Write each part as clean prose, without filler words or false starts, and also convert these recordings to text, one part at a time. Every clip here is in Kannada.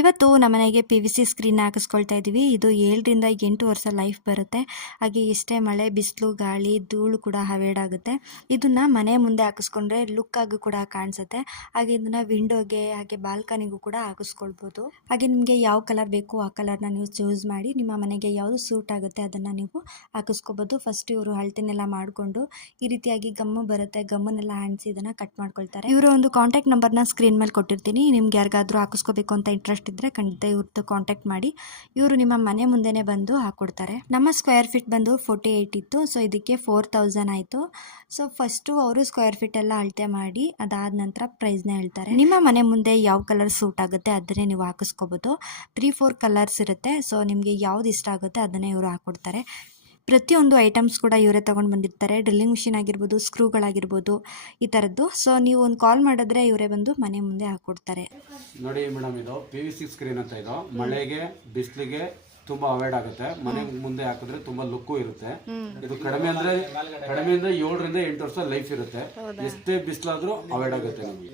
ಇವತ್ತು ನಮ್ಮನೆಗೆ PVC ಸ್ಕ್ರೀನ್ ಹಾಕಿಸ್ಕೊಳ್ತಾ ಇದ್ದೀವಿ. ಇದು 7 ರಿಂದ 8 ವರ್ಷ ಲೈಫ್ ಬರುತ್ತೆ. ಹಾಗೆ ಎಷ್ಟೇ ಮಳೆ, ಬಿಸಿಲು, ಗಾಳಿ, ಧೂಳು ಕೂಡ ಅವಾಯ್ಡ್ ಆಗುತ್ತೆ. ಇದನ್ನ ಮನೆ ಮುಂದೆ ಹಾಕಿಸ್ಕೊಂಡ್ರೆ ಲುಕ್ ಆಗಿ ಕೂಡ ಕಾಣಿಸುತ್ತೆ. ಹಾಗೆ ಇದನ್ನ ವಿಂಡೋಗೆ ಹಾಗೆ ಬಾಲ್ಕನಿಗೂ ಕೂಡ ಹಾಕಿಸ್ಕೊಳ್ಬೋದು. ಹಾಗೆ ನಿಮಗೆ ಯಾವ ಕಲರ್ ಬೇಕು ಆ ಕಲರ್ನ ನೀವು ಚೂಸ್ ಮಾಡಿ ನಿಮ್ಮ ಮನೆಗೆ ಯಾವುದು ಸೂಟ್ ಆಗುತ್ತೆ ಅದನ್ನು ನೀವು ಹಾಕಿಸ್ಕೋಬೋದು. ಫಸ್ಟ್ ಇವರು ಅಳತೆನೆಲ್ಲ ಮಾಡಿಕೊಂಡು ಈ ರೀತಿಯಾಗಿ ಗಮ್ಮು ಬರುತ್ತೆ, ಗಮ್ಮನ್ನೆಲ್ಲ ಹಾಣಿಸಿ ಇದನ್ನು ಕಟ್ ಮಾಡ್ಕೊಳ್ತಾರೆ. ಇವರ ಒಂದು ಕಾಂಟ್ಯಾಕ್ಟ್ ನಂಬರ್ನ ಸ್ಕ್ರೀನ್ ಮೇಲೆ ಕೊಟ್ಟಿರ್ತೀನಿ. ನಿಮ್ಗೆ ಯಾರಿಗಾದ್ರೂ ಹಾಕಿಸ್ಕೋಬೇಕು ಅಂತ ಇಂಟ್ರೆಸ್ಟ್ ಇದ್ರೆ ಖಂಡಿತ ಇವ್ರದ್ದು ಕಾಂಟ್ಯಾಕ್ಟ್ ಮಾಡಿ. ಇವರು ನಿಮ್ಮ ಮನೆ ಮುಂದೆನೆ ಬಂದು ಹಾಕೊಡ್ತಾರೆ. ನಮ್ಮ ಸ್ಕ್ವೇರ್ ಫೀಟ್ ಬಂದು 48 ಇತ್ತು. ಸೊ ಇದಕ್ಕೆ 4000 ಆಯಿತು. ಸೊ ಫಸ್ಟು ಅವರು ಸ್ಕ್ವೇರ್ ಫೀಟ್ ಎಲ್ಲ ಅಳತೆ ಮಾಡಿ ಅದಾದ ನಂತರ ಪ್ರೈಸ್ನ ಹೇಳ್ತಾರೆ. ನಿಮ್ಮ ಮನೆ ಮುಂದೆ ಯಾವ ಕಲರ್ ಸೂಟ್ ಆಗುತ್ತೆ ಅದನ್ನೇ ನೀವು ಹಾಕಿಸ್ಕೋಬೋದು. 3-4 ಕಲರ್ಸ್ ಇರುತ್ತೆ. ಸೊ ನಿಮಗೆ ಯಾವ್ದು ಇಷ್ಟ ಆಗುತ್ತೆ ಅದನ್ನೇ ಇವರು ಹಾಕೊಡ್ತಾರೆ. ಪ್ರತಿಯೊಂದು ಐಟಮ್ಸ್ ಕೂಡ ಇವರೇ ತೊಗೊಂಡು ಬಂದಿರ್ತಾರೆ. ಡ್ರಿಲ್ಲಿಂಗ್ ಮಿಷಿನ್ ಆಗಿರ್ಬೋದು, ಸ್ಕ್ರೂಗಳಾಗಿರ್ಬೋದು, ಈ ಥರದ್ದು. ಸೊ ನೀವು ಒಂದು ಕಾಲ್ ಮಾಡಿದ್ರೆ ಇವರೇ ಬಂದು ಮನೆ ಮುಂದೆ ಹಾಕೊಡ್ತಾರೆ. ನೋಡಿ ಮೇಡಮ್, ಇದು PVC ಸ್ಕ್ರೀನ್ ಅಂತ. ಇದು ಮಳೆಗೆ ಬಿಸಿಲಿಗೆ ತುಂಬಾ ಅವಾಯ್ಡ್ ಆಗುತ್ತೆ. ಮನೆ ಮುಂದೆ ಹಾಕಿದ್ರೆ ತುಂಬಾ ಲುಕ್ಕು ಇರುತ್ತೆ. ಇದು ಕಡಿಮೆ ಅಂದ್ರೆ 7 ರಿಂದ 8 ವರ್ಷ ಲೈಫ್ ಇರುತ್ತೆ. ಎಷ್ಟೇ ಬಿಸಿಲಾದ್ರೂ ಅವಾಯ್ಡ್ ಆಗುತ್ತೆ ನಮಗೆ.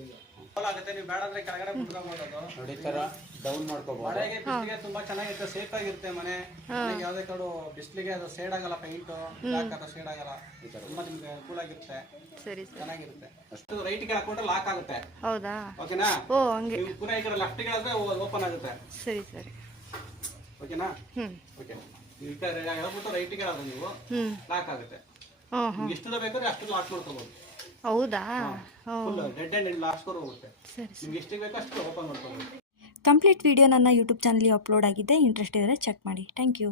ನೀವು ಬೇಡ ಅಂದ್ರೆ ಕೆಳಗಡೆ ಕುತ್ಕೋಬಹುದು. ನೋಡಿ ತರ ಡೌನ್ ಮಾಡ್ಕೋಬಹುದು. ಮಳೆಗೆ ಬಿಸಿಲಿಗೆ ತುಂಬಾ ಚೆನ್ನಾಗಿರುತ್ತೆ, ಸೇಫ್ ಆಗಿರುತ್ತೆ ಮನೆ. ಯಾವ್ದೇ ಕಡೆ ಬಿಸಿಲಿಗೆ ಅದು ಸೇಡ್ ಆಗಲ್ಲ, ಪೈಂಟ್ ಹಾಕದ ಸೇಡ್ ಆಗಲ್ಲ. ತುಂಬಾ ನಿಮ್ಗೆ ಕೂಲ್ ಆಗಿರುತ್ತೆ, ಚೆನ್ನಾಗಿರುತ್ತೆ. ಅಷ್ಟು ರೈಟ್ ಗೆ ಹಾಕೊಂಡ್ರೆ ಲಾಕ್ ಆಗುತ್ತೆ. ಹೌದಾ? ಓಕೆನಾ? ನೀವು ಪುನಃ ಈ ಕಡೆ ಲೆಫ್ಟ್ ಗೆ ಹೇಳಿದ್ರೆ ಓಪನ್ ಆಗುತ್ತೆ. ಸರಿ. ಓಕೆನಾ? ಓಕೆ. ಈ ಕಡೆ ಹೇಳ್ಬಿಟ್ಟು ರೈಟ್ ಗೆ ಹೇಳಿದ್ರೆ ನೀವು ಲಾಕ್ ಆಗುತ್ತೆ. ನಿಮ್ಗೆ ಎಷ್ಟು ಬೇಕಾದ್ರೆ ಅಷ್ಟು ಲಾಕ್ ಮಾಡ್ಕೋಬಹುದು. ಹೌದಾ? ಫುಲ್ ಡೆಡ್ ಅಂಡ್ ಲಾಸ್ಟ್ ವರೆಗೂ ಹೋಗುತ್ತೆ. ನಿಮ್ಗೆ ಎಷ್ಟು ಬೇಕೋ ಅಷ್ಟು ಓಪನ್ ಮಾಡ್ಕೋಬಹುದು. ಕಂಪ್ಲೀಟ್ ವಿಡಿಯೋ ನನ್ನ ಯೂಟ್ಯೂಬ್ ಚಾನಲ್ ಅಪ್ಲೋಡ್ ಆಗಿದೆ. ಇಂಟ್ರೆಸ್ಟ್ ಇದ್ದರೆ ಚೆಕ್ ಮಾಡಿ. Thank you.